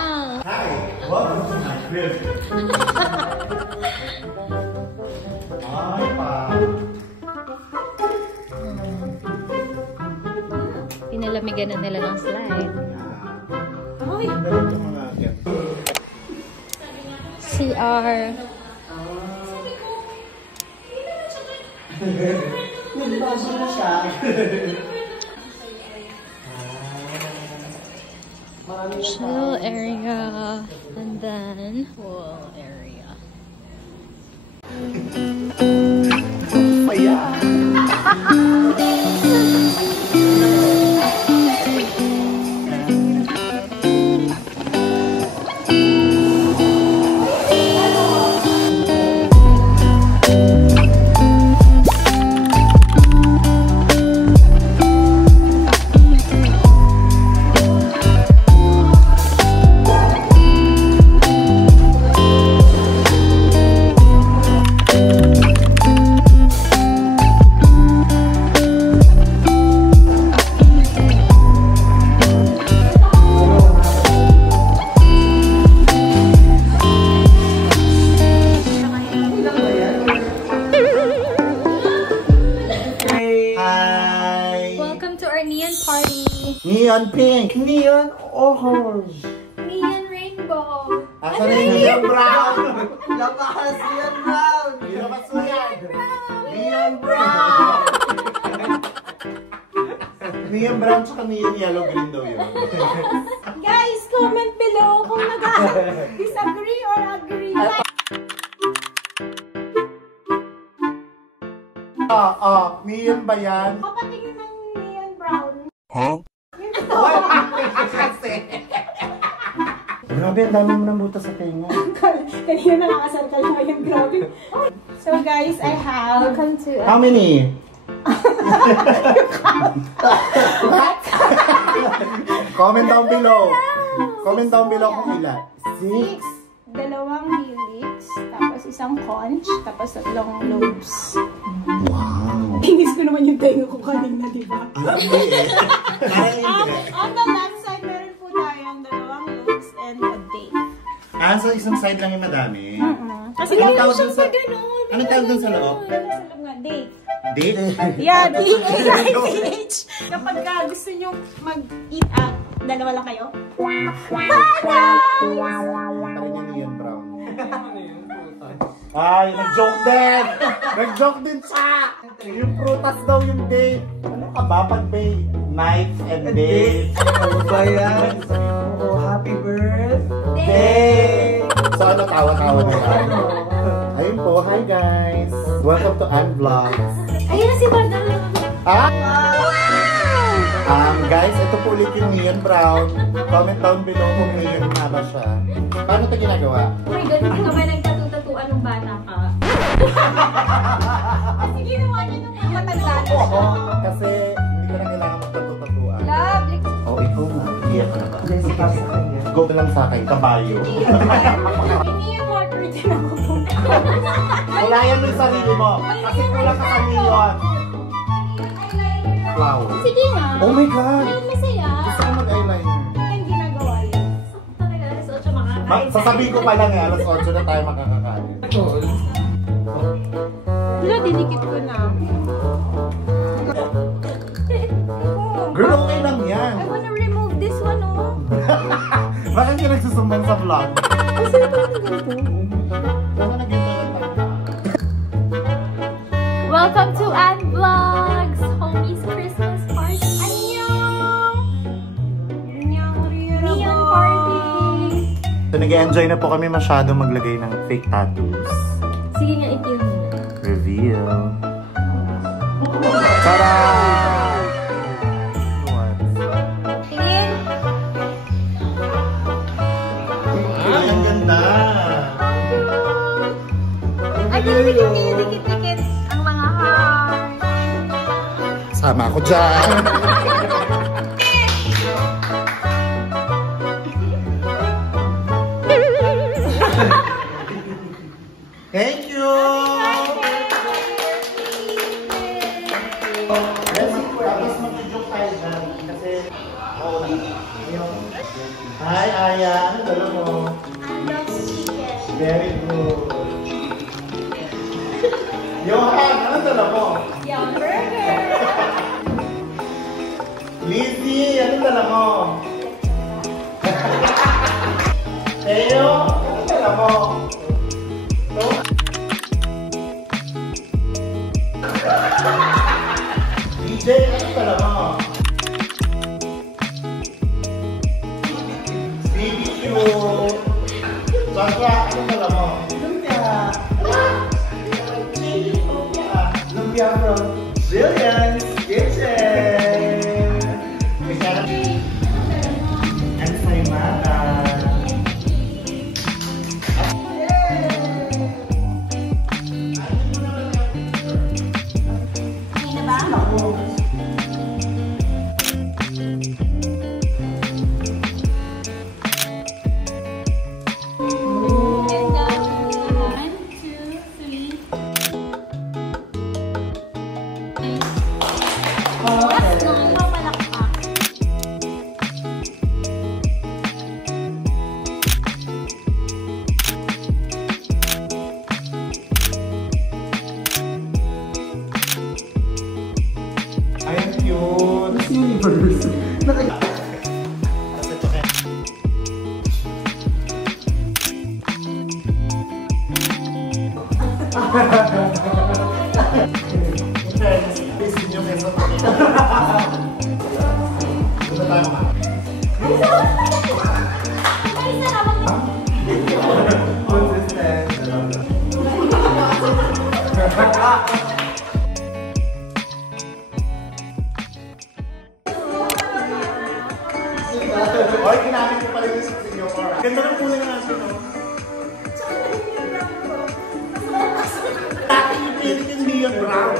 Wow. Hi, welcome to my crib. Ay, pa. Pinalamigan na nila ng slide. Ay, dalawa yung mga agad. CR. Nagbaso na siya. Chill area. And then pool area. Neon pink, neon orange, Neon rainbow. asa na yung neon brown? Lakas neon brown! Lakas mo yan! Neon brown! Neon brown tsaka neon yellow green daw yun. Guys, comment below kung nag-disagree or agree. Neon ba yan? Papatingin ng neon brown. Huh? Grabe, ang dami mo ng butas sa tenga. Kanina nakakasal ka lang ngayon, grabe. So guys, I have... Welcome to... How many? Comment down below. Comment down below kung ilan. 6. 2 helix, tapos isang conch, tapos 3 lobes. Wow. Inis ko naman yung tenga ko kanina, di ba? On the left side, meron po tayong 2 lobes and a date. So isang side lang yung madami. Kasi Anong lalo tawag siyang dun sa- sa ganun. Anong tawag dun sa loob? Sa loob nga, date. Date? Yeah, D-A-I-T-H. Kapag gusto nyo mag-eat out, 2 lang kayo. Parang yung neon brown. Ay, nag-joke din! Nag-joke din siya! Yung prutas daw yung date. Ano ka ba pag may night and day? Ano ba yan? Oh, happy birthday! So ano, tawa-tawa na yan? Ayun po, hi guys! Welcome to Ann Vlogs. Ayun na si Badang. Guys, ito po ulit yung neon brown. Comment down below kung neon nga ba siya. Paano ito ginagawa? Oh my God, hindi ka ba nagtatu-tatuan ng bata ka? Kasi ginawa niya nung matanda na siya. Kasi hindi ko na kailangan magtatu-tatuan. Love, Oh, ikaw nga. Iyak ka na ba? Go na lang sa akin, kabayo. hindi yung water din ako. Kulayan mo yung sarili mo. Kasi kulang ka sa neon. Flower. Sige nga. Oh my God! Ayun, masaya. Gusto ko mag-eyeliner. Yung ginagawa yun. Talaga, alas 8 makakain. Sasabihin ko pa lang eh, alas 8 na tayo makakakain. Wala, dinikit ko na. Girl, okay lang yan. I wanna remove this one, oh. Bakit ka nagsusumbang sa vlog? Kasi ito na ganito. Sana nag-ito lang tayo. Welcome to Ann Vlogs! Homies Christmas Party! Annyeong! Annyeong! Neon Party! So, nag-enjoy na po kami masyado maglagay ng fake tattoos. Sige nga, i-kill mo na. Reveal. Tara! Tingin! Ay, ang ganda! Ay, dikit-dikit. Ang mga heart. Sama ako dyan! Thank you! Tapos mag-joke tayo dyan kasi... Hi, Aya! Ano dala mo? Unbox chicken. Very good. Johan, ano dala mo? Yung burger. Lizzie, ano dala mo? Teo, ano dala mo? DJ, ano dala mo? BBQ. Sasha, ano dala mo? Lumpia. Lumpia. Lumpia from Brilliant Kitchen. And Saimata. Hindi na ba? One, two, three. Tapos nung papalakpak. Ay, ang cute. Miss Universe. Kasi ito kaya. Please, yun yung keso. Punta tayo ka. Ay, sarap ang Consistent. Oy, ginamit ko pala yung sinyo. Ganda ng kulay natin, no? Dati yung pilit yung neon brown.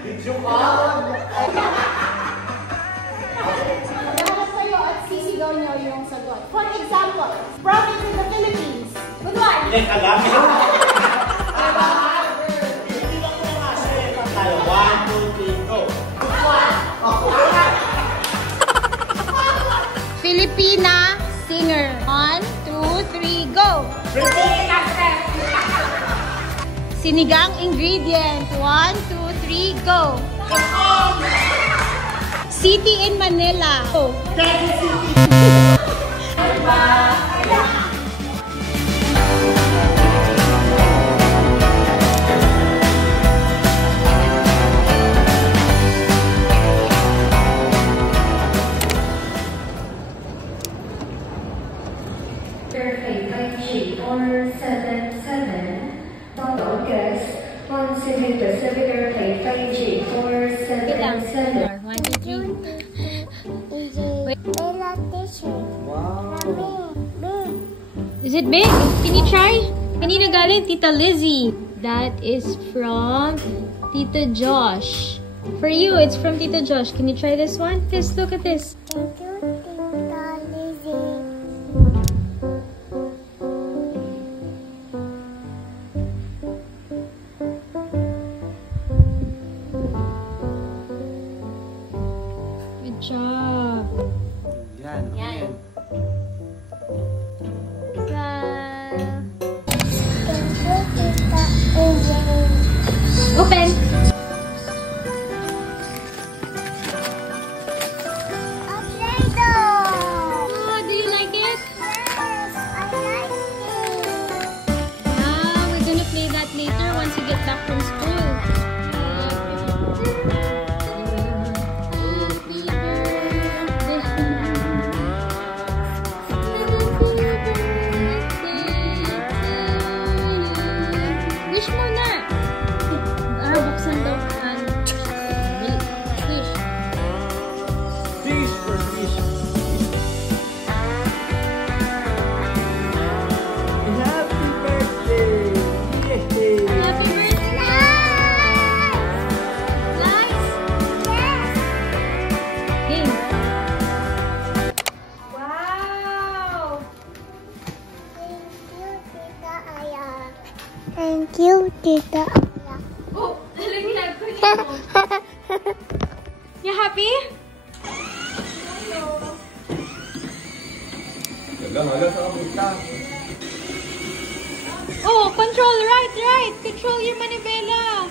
Video ka? Lahat sa'yo at sisigaw niyo yung sagot. For example, province in the Philippines. Good one. Hindi ka lang. Hindi lang ko yung kasi. Tayo, 1, 2, 3, go. Filipina singer. 1, 2, 3, go! Sinigang ingredient. 1, 2, 3, go! City in Manila. Go! Pacific Airplane 5G477. 1, 2, 3. Wow. Is it big? Can you try? Kanina galing, Tita Lizzie. That is from Tita Josh. For you, it's from Tita Josh. Can you try this one? Just look at this. Good job. Yan. Yan. Open. Oh, do you like it? Ah, we're gonna play that later once you get back from school. Happy birthday. Wish mo na. Buksan daw ang wish. Fish for fish. Happy birthday! Yay! Happy birthday! Nice! Game. Wow! Thank you, Tita Aya. Oh, nalagyan ko niya. You happy? Oh, control right. Control your manivela.